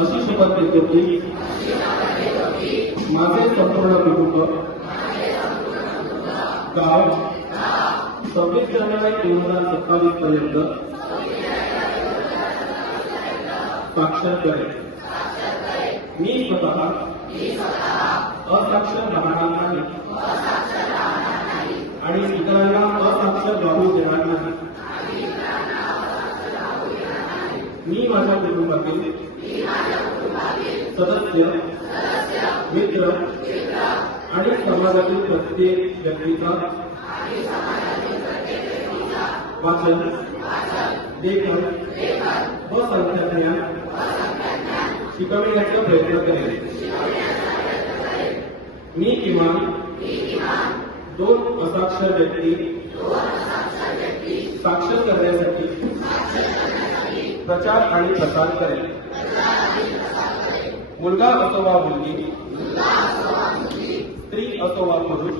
अशी शपथ घेतो की माझे संपूर्ण कुटुंब गाव 26 जानेवारी 2027 पर्यंत साक्षर करेल। मी स्वतः असाक्षर राहणार नाही आणि इतरांना असाक्षर राहू देणार नाही। मी माझ्या कुटुंबातील सदस्य, मित्र आणि समाजातील प्रत्येक व्यक्तीचा वाचन, लेखन व संख्याज्ञान शिकविण्याचा प्रयत्न करेल। मी किमान 2 असाक्षर व्यक्ती साक्षर करण्यासाठी प्रचार आणि प्रसार करेल। मुलगा असो वा मुलगी, स्त्री असो वा पुरुष,